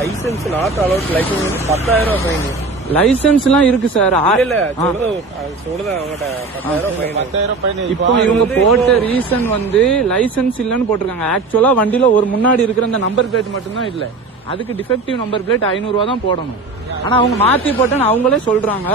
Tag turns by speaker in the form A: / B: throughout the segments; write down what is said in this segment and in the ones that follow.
A: Licence not allowed licence வந்து பத்தாயிரம் ரூபாய் ஃபைன்
B: லைசன்ஸ் எல்லாம் இருக்கு சார். இப்போ இவங்க போட்ட ரீசன் வந்து லைசென்ஸ் இல்லன்னு போட்டிருக்காங்க. ஆக்சுவலா வண்டியில ஒரு முன்னாடி இருக்கிற அந்த நம்பர் பிளேட் மட்டும்தான் இல்ல. அதுக்கு டிஃபெக்டிவ் நம்பர் பிளேட் ஐநூறு ரூபா தான் போடணும். ஆனா அவங்க மாத்தி போட்டேன்னு அவங்களே சொல்றாங்க.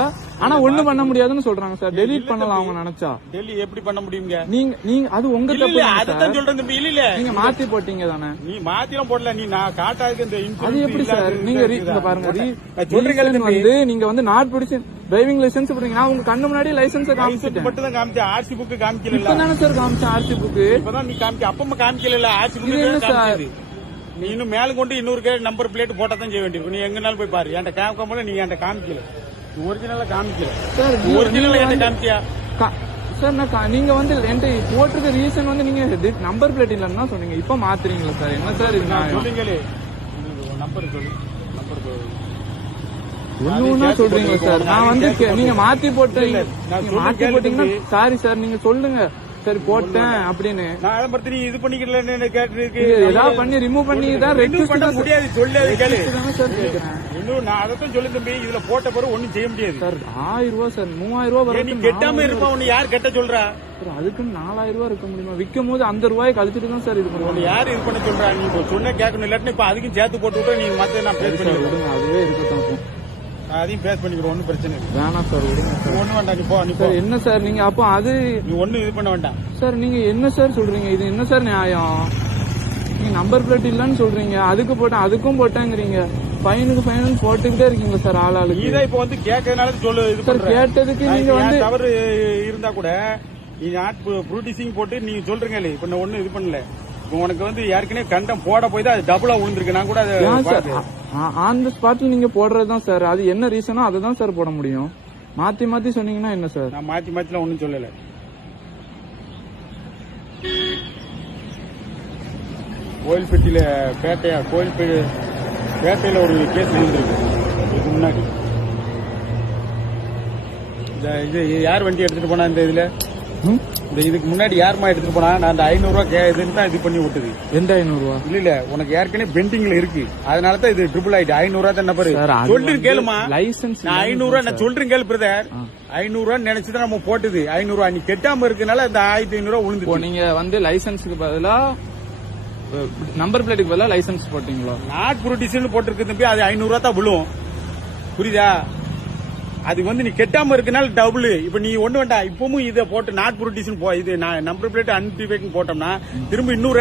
B: ஆனா ஒண்ணு பண்ண முடியாதுன்னு சொல்றாங்க சார். டெலீட் பண்ணலாம் அவங்க நினைச்சா.
C: டெல்லி எப்படி பண்ண முடியுங்க?
B: நீங்க நீங்க அது உங்க
C: இல்ல
B: தப்பு
C: இல்ல
B: தானே
C: அதுதான்
B: சார்.
C: சொல்றேன் தம்பி. இல்ல
B: நீங்க மாத்தி போட்டீங்க தானே.
C: நீ மாத்திரம் போடல. நீ நான் காட்டாதுக்கு இந்த
B: அது எப்படி சார்? நீங்க இங்க பாருங்க
C: தம்பி.
B: வந்து நீங்க வந்து நாட் பிடிச்சி டிரைவிங் லைசென்ஸ் போடுறீங்க நான் உங்க கண்ணு முன்னாடி லைசென்ஸ் காமிச்சிட்டேன்.
C: மட்டும் தான் காமிச்சேன். ஆர்சி புக் காமிக்கல
B: இப்ப தானே சார் காமிச்சேன் ஆர்சி புக்கு
C: இப்பதான் நீ காமிக்க. அப்பமா காமிக்கல ஆர்சி புக்? காமிச்சது. நீ இன்னும் மேல கொண்டு இன்னொரு கே நம்பர் பிளேட் போட்டா தான் செய்ய வேண்டியிருக்கும் நீ எங்கனாலும் போய் பாரு. என்கிட்ட காமிக்காம நீ என்கிட்ட காமிக்கல. ஒரிஜினலா காமிக்கல.
B: சார்
C: ஒரிஜினல் என்கிட்ட காமிச்சியா
B: கா- சார் நான் நீங்க வந்து என்கிட்ட போட்டிருக்க ரீசன் வந்து நீங்க நம்பர் பிளேட் இல்லைன்னு சொன்னீங்க. இப்ப மாத்துறீங்களா சார் என்ன சார்?
C: சொல்லுங்களே. நம்பர் சொல்லு. நம்பர் சொல்லு.
B: ஒண்ணு ஒண்ணா சொல்றீங்க சார் நான் வந்து நீங்க மாத்தி போட்டீங்க. மாத்தி போட்டீங்கன்னா. சாரி சார் நீங்க சொல்லுங்க. சரி போட்டேன் அப்படின்னு.
C: நான் அதை பத்தி நீ இது பண்ணிக்கலன்னு கேட்டிருக்கு?
B: இது ஏதாவது பண்ணி ரிமூவ் பண்ணி தான் ரெக்வஸ்ட்
C: பண்ண முடியாது சொல்லாது கேளு.
B: தானே சார்
C: இன்னும் நான் அதைத்தான் சொல்லு தம்பி இதுல போட்ட பிறகு ஒண்ணும் செய்ய முடியாது.
B: சார் ஆயிரம் ரூபாய் சார் மூவாயிரம் ரூபாய்
C: ஏன் நீ கெட்டாம இருப்பா உன்னை யார் கெட்ட சொல்றா?
B: சார் அதுக்கு நாலாயிரம் ரூபாய் இருக்க முடியுமா? விற்கும் போது அந்த ரூபாய் கழிச்சிட்டு தான் சார் இது பண்ணுவாங்க.
C: யார் இது பண்ண சொல்றா? நீ சொன்ன கேட்கணும் இல்லாட்டி இப்ப அதுக்கும் சேர்த்து போட்டு விட்டா நீ மத்த நான்
B: விடுங்க அதுவே இருக்கட்டும்.
C: அதையும் பேஸ் பண்ணிக்கிறேன் ஒன்னும் பிரச்சனை இல்லை.
B: வேணாம் சார் விடுங்க
C: நீ
B: சார்
C: ஒண்ணு வேண்டாம் நீ போ நீ போ.
B: சார் என்ன சார் நீங்க அப்போ அது
C: நீ ஒண்ணும் இது பண்ண வேண்டாம்.
B: சார் நீங்க என்ன சார் சொல்றீங்க? இது என்ன சார் நியாயம்? நீங்க நம்பர் பிளேட் இல்லன்னு சொல்றீங்க. அதுக்கு போட்டேன் அதுக்கும் போட்டேங்கிறீங்க. ஃபைனுக்கு ஃபைனல் போட்டுக்கிட்டே இருக்கீங்க சார் ஆள் ஆளுக்கு.
C: நீதான் இப்ப வந்து கேட்கறதுனால சொல்லு இது
B: சார்
C: பண்ற.
B: கேட்டதுக்கு நீங்க வந்து
C: என் தவறு இருந்தா கூட நீ நாட் ப்ரூட்டிசிங் போட்டு நீ சொல்றீங்களே இப்ப நான் ஒண்ணும் இது பண்ணல. இப்ப உனக்கு வந்து ஏற்கனவே கண்டம் போட போய் தான் அது டபுளா விழுந்திருக்கு நான் கூட அதை
B: ஏன் சார்?
C: பார்த்தேன்.
B: ஆன் த ஸ்பாட்ல நீங்க போடுறது தான் சார் அது என்ன ரீசனோ அதை தான் சார் போட முடியும். மாத்தி மாத்தி சொன்னீங்கன்னா என்ன சார்
C: நான் மாத்தி மாத்திலாம் ஒண்ணும் சொல்லல. கோயில்பட்டியில பேட்டையா கோயில்பேட்டை பேட்டையில ஒரு கேஸ் நடந்திருக்கு. இதுக்கு முன்னாடி. இந்த இது யார் வண்டி எடுத்துட்டு போனா இந்த இதுல? இந்த இதுக்கு முன்னாடி யாருமா எடுத்துட்டு போனா? நான் அந்த ஐநூறு ரூபா இதுன்னு தான் இது பண்ணி விட்டுது
B: எந்த ஐநூறு ரூபா
C: இல்ல இல்ல. உனக்கு ஏற்கனவே பெண்டிங்ல இருக்கு. அதனால தான் இது ட்ரிபிள் ஆயிட்டு ஐநூறு ரூபா தான் பாரு? சொல்றேன் கேளுமா.
B: லைசென்ஸ்
C: நான் ஐநூறு ரூபா நான் சொல்றேன். கேளு பிரதர். ஐநூறு ரூபா நினைச்சுதான் நம்ம போட்டது. ஐநூறு ரூபா நீ கெட்டாம இருக்கனால அந்த ஆயிரத்தி ஐநூறு ரூபா விழுந்துச்சு
B: நீங்க வந்து லைசென்ஸ்க்கு பதிலா நம்பர் பிளேட்டுக்கு பதிலா லைசென்ஸ் போட்டீங்களா?
C: நாட் புரோட்டிஸ்னு போட்டிருக்கு தம்பி. அது ஐநூறு ரூபா தான் விழும். புரியுதா? அது வந்து நீ கெட்டாம இருக்கனால டபுள் இப்ப நீ ஒண்ணு வேண்டாம் இப்பவும் இதை போட்டு நாட் டீசன் போய் இது நான் நம்பர் பிளேட் அன்டிவேட்னு போட்டோம்னா திரும்ப இன்னொரு